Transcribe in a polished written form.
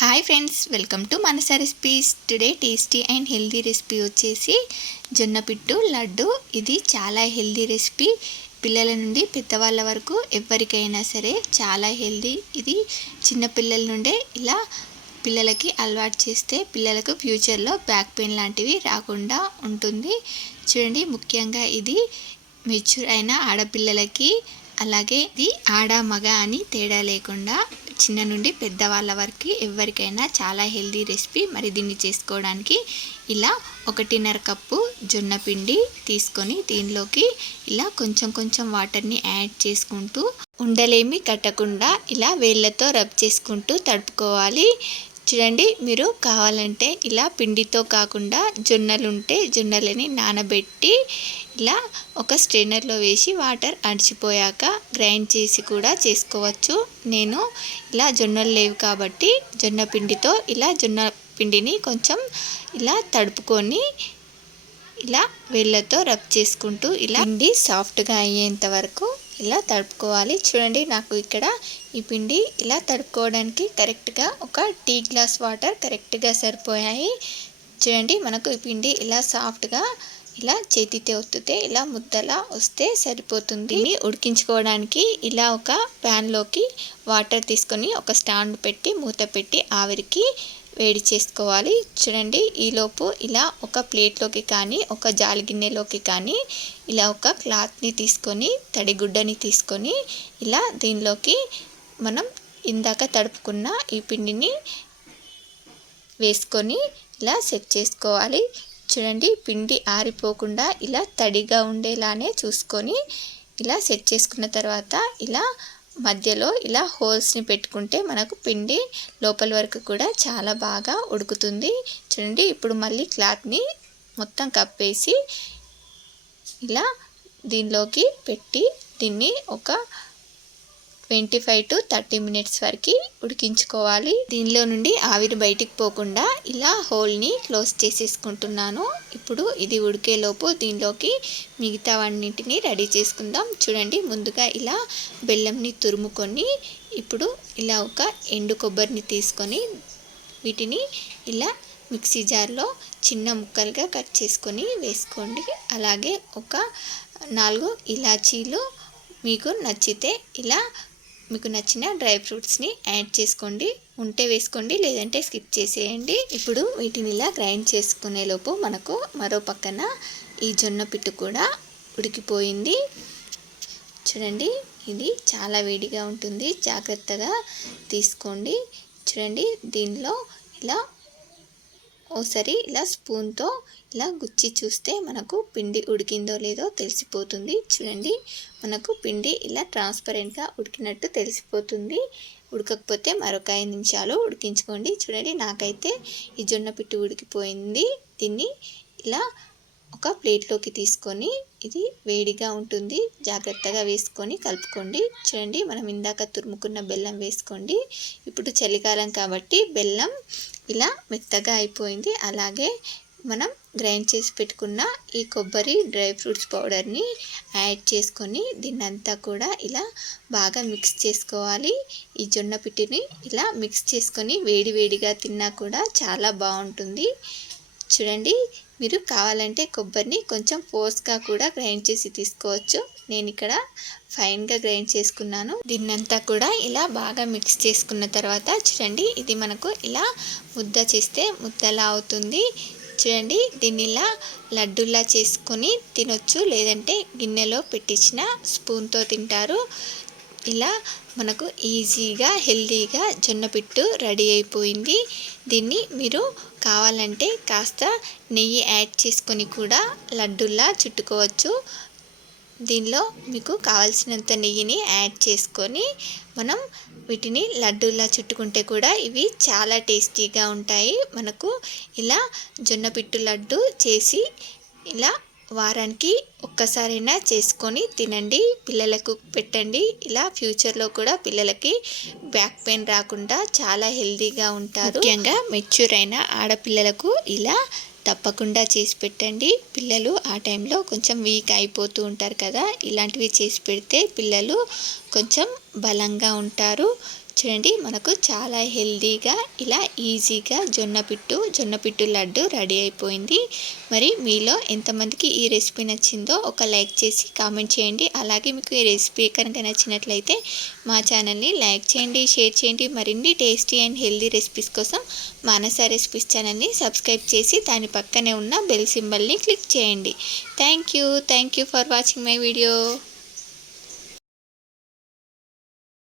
Hi friends, welcome to Manasa recipes. Today tasty and healthy recipe వచ్చేసి జొన్న పిట్టు లడ్డు. ఇది చాలా హెల్దీ రెసిపీ. పిల్లల నుండి పెద్దవాళ్ళ వరకు ఎవరికైనా సరే చాలా హెల్దీ. ఇది చిన్నపిల్లల నుండే ఇలా పిల్లలకి అలవాటు చేస్తే పిల్లలకు ఫ్యూచర్లో బ్యాక్ పెయిన్ లాంటివి రాకుండా ఉంటుంది. చూడండి, ముఖ్యంగా ఇది మెచ్యూర్ అయిన ఆడపిల్లలకి, అలాగే ఇది ఆడ మగ అని తేడా లేకుండా చిన్న నుండి పెద్దవాళ్ళ వరకు ఎవరికైనా చాలా హెల్దీ రెసిపీ. మరి దీన్ని చేసుకోవడానికి ఇలా 1.5 కప్పు జొన్న పిండి తీసుకొని దీనిలోకి ఇలా కొంచెం కొంచెం వాటర్ని యాడ్ చేసుకుంటూ ఉండలేమి కట్టకుండా ఇలా వేళ్ళతో రబ్ చేసుకుంటూ తడుపుకోవాలి. చూడండి, మీరు కావాలంటే ఇలా పిండితో కాకుండా జొన్నలుంటే జొన్నలని నానబెట్టి ఇలా ఒక స్ట్రైనర్లో వేసి వాటర్ అడిచిపోయాక గ్రైండ్ చేసి కూడా చేసుకోవచ్చు. నేను ఇలా జొన్నలు లేవు కాబట్టి జొన్న పిండితో ఇలా జొన్న పిండిని కొంచెం ఇలా తడుపుకొని ఇలా వేళ్ళతో రబ్ చేసుకుంటూ ఇలా పిండి సాఫ్ట్గా అయ్యేంత వరకు ఇలా తడుపుకోవాలి. చూడండి, నాకు ఇక్కడ ఈ పిండి ఇలా తడుపుకోవడానికి కరెక్ట్గా ఒక టీ గ్లాస్ వాటర్ కరెక్ట్గా సరిపోయాయి. చూడండి, మనకు ఈ పిండి ఇలా సాఫ్ట్గా ఇలా చేతితో ఒత్తితే ఇలా ముద్దలా వస్తే సరిపోతుంది. ఉడికించుకోవడానికి ఇలా ఒక ప్యాన్లోకి వాటర్ తీసుకొని ఒక స్టాండ్ పెట్టి మూత పెట్టి ఆవిరికి వేడి చేసుకోవాలి. చూడండి, ఈలోపు ఇలా ఒక ప్లేట్లోకి కానీ ఒక జాలి గిన్నెలోకి కానీ ఇలా ఒక క్లాత్ని తీసుకొని తడిగుడ్డని తీసుకొని ఇలా దీనిలోకి మనం ఇందాక తడుపుకున్న ఈ పిండిని వేసుకొని ఇలా సెట్ చేసుకోవాలి. చూడండి, పిండి ఆరిపోకుండా ఇలా తడిగా ఉండేలానే చూసుకొని ఇలా సెట్ చేసుకున్న తర్వాత ఇలా మధ్యలో ఇలా హోల్స్ని పెట్టుకుంటే మనకు పిండి లోపల వరకు కూడా చాలా బాగా ఉడుకుతుంది. చూడండి, ఇప్పుడు మళ్ళీ క్లాత్ని మొత్తం కప్పేసి ఇలా దీనిలోకి పెట్టి దీన్ని ఒక 25 to 30 minutes వరకు ఉడికించుకోవాలి. దీనిలో నుండి ఆవిరి బయటికి పోకుండా ఇలా హోల్ని క్లోజ్ చేసేసుకుంటున్నాను. ఇప్పుడు ఇది ఉడికేలోపు దీనిలోకి మిగతావన్నింటినీ రెడీ చేసుకుందాం. చూడండి, ముందుగా ఇలా బెల్లంని తురుముకొని ఇప్పుడు ఇలా ఒక ఎండు కొబ్బరిని తీసుకొని వీటిని ఇలా మిక్సీ జార్లో చిన్న ముక్కలుగా కట్ చేసుకొని వేసుకోండి. అలాగే ఒక 4 ఇలాచీలు మీకు నచ్చితే ఇలా మీకు నచ్చిన డ్రై ఫ్రూట్స్ని యాడ్ చేసుకోండి. ఉంటే వేసుకోండి, లేదంటే స్కిప్ చేసేయండి. ఇప్పుడు వీటిని ఇలా గ్రైండ్ చేసుకునేలోపు మనకు మరో పక్కన ఈ జొన్న పిట్టు కూడా ఉడికిపోయింది. చూడండి, ఇది చాలా వేడిగా ఉంటుంది, జాగ్రత్తగా తీసుకోండి. చూడండి, దీనిలో ఇలా ఓసారి ఇలా స్పూన్తో ఇలా గుచ్చి చూస్తే మనకు పిండి ఉడికిందో లేదో తెలిసిపోతుంది. చూడండి, మనకు పిండి ఇలా ట్రాన్స్పరెంట్గా ఉడికినట్టు తెలిసిపోతుంది. ఉడకకపోతే మరొక 5 నిమిషాలు ఉడికించుకోండి. చూడండి, నాకైతే ఈ జొన్న పిట్టు ఉడికిపోయింది. దీన్ని ఇలా ఒక ప్లేట్లోకి తీసుకొని ఇది వేడిగా ఉంటుంది, జాగ్రత్తగా వేసుకొని కలుపుకోండి. చూడండి, మనం ఇందాక తురుముకున్న బెల్లం వేసుకోండి. ఇప్పుడు చలికాలం కాబట్టి బెల్లం ఇలా మెత్తగా అయిపోయింది. అలాగే మనం గ్రైండ్ చేసి పెట్టుకున్న ఈ కొబ్బరి డ్రై ఫ్రూట్స్ పౌడర్ని యాడ్ చేసుకొని దీన్నంతా కూడా ఇలా బాగా మిక్స్ చేసుకోవాలి. ఈ జొన్న పిట్టిని ఇలా మిక్స్ చేసుకొని వేడి వేడిగా తిన్నా కూడా చాలా బాగుంటుంది. చూడండి, మీరు కావాలంటే కొబ్బరిని కొంచెం ఫోర్స్గా కూడా గ్రైండ్ చేసి తీసుకోవచ్చు. నేను ఇక్కడ ఫైన్గా గ్రైండ్ చేసుకున్నాను. దీన్నంతా కూడా ఇలా బాగా మిక్స్ చేసుకున్న తర్వాత చూడండి, ఇది మనకు ఇలా ముద్ద చేస్తే ముద్దలా అవుతుంది. చూడండి, దీన్ని ఇలా లడ్డూలా చేసుకొని తినొచ్చు, లేదంటే గిన్నెలో పెట్టించిన స్పూన్తో తింటారు. ఇలా మనకు ఈజీగా హెల్తీగా జొన్న పిట్టు రెడీ అయిపోయింది. దీన్ని మీరు కావాలంటే కాస్త నెయ్యి యాడ్ చేసుకొని కూడా లడ్డూలా చుట్టుకోవచ్చు. దీనిలో మీకు కావాల్సినంత నెయ్యిని యాడ్ చేసుకొని మనం వీటిని లడ్డూలా చుట్టుకుంటే కూడా ఇవి చాలా టేస్టీగా ఉంటాయి. మనకు ఇలా జొన్న పిట్టు లడ్డు చేసి ఇలా వారానికి ఒక్కసారైనా చేసుకొని తినండి, పిల్లలకు పెట్టండి. ఇలా ఫ్యూచర్లో కూడా పిల్లలకి బ్యాక్ పెయిన్ రాకుండా చాలా హెల్తీగా ఉంటారు. ముఖ్యంగా మెచ్యూర్ అయిన ఆడపిల్లలకు ఇలా తప్పకుండా చేసి పెట్టండి. పిల్లలు ఆ టైంలో కొంచెం వీక్ అయిపోతూ ఉంటారు కదా, ఇలాంటివి చేసి పెడితే పిల్లలు కొంచెం బలంగా ఉంటారు. చూడండి మనకు చాలా హెల్దీగా ఇలా ఈజీగా జొన్న పిట్టు లడ్డు రెడీ అయిపోయింది. మరి మీలో ఎంతమందికి ఈ రెసిపీ నచ్చిందో ఒక లైక్ చేసి కామెంట్ చేయండి. అలాగే మీకు ఈ రెసిపీ కనుక నచ్చినట్లయితే మా ఛానల్ని లైక్ చేయండి, షేర్ చేయండి. మరిన్ని టేస్టీ అండ్ హెల్దీ రెసిపీస్ కోసం మానస రెసిపీస్ ఛానల్ని సబ్స్క్రైబ్ చేసి దాని పక్కనే ఉన్న బెల్ సింబల్ని క్లిక్ చేయండి. Thank you for watching my video.